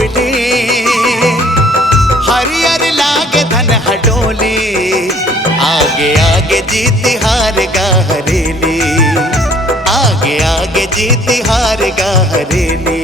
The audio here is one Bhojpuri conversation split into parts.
कोयले, हरियर लागे धन हडोले, आगे आगे जीती हार गा हरेली, आगे आगे जीती हार गा हरेली।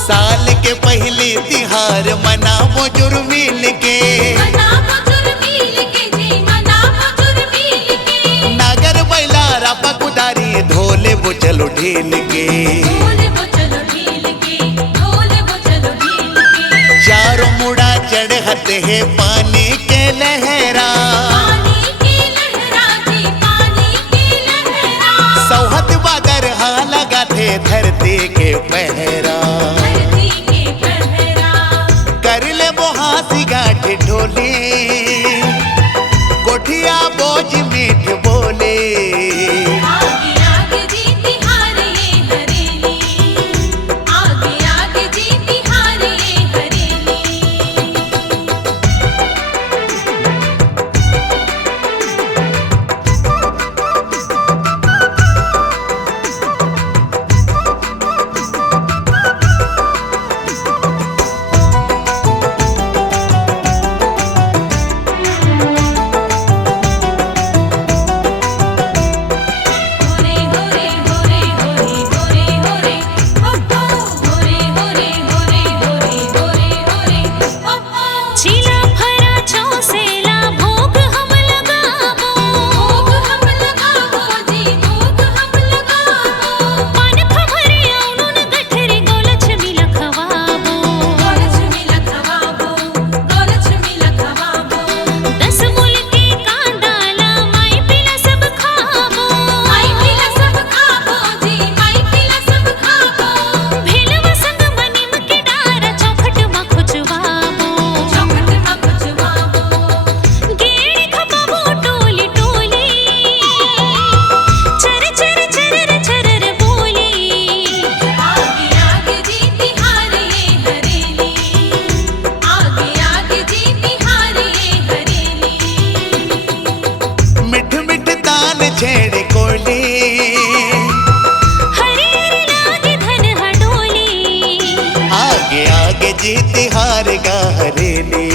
साल के पहले तिहार मनावो जुर्मिल के, नागर बैलारा पकुदारी ढोले बुचलो ढील के, चारों मुड़ा चढ़ते है पानी के लहरा, सौहत बादर हा लगा थे धरती के पहरा, कर ले बोहासी गाठ ढोले, कोठिया बोझ मीठ बोले, आगे आगे जीती हार ये हरेली, आगे आगे जीती हार ये हरेली। छेड़े कोयले, हरियर लागे धन हडोली, आगे आगे जीती हार गा हरेली।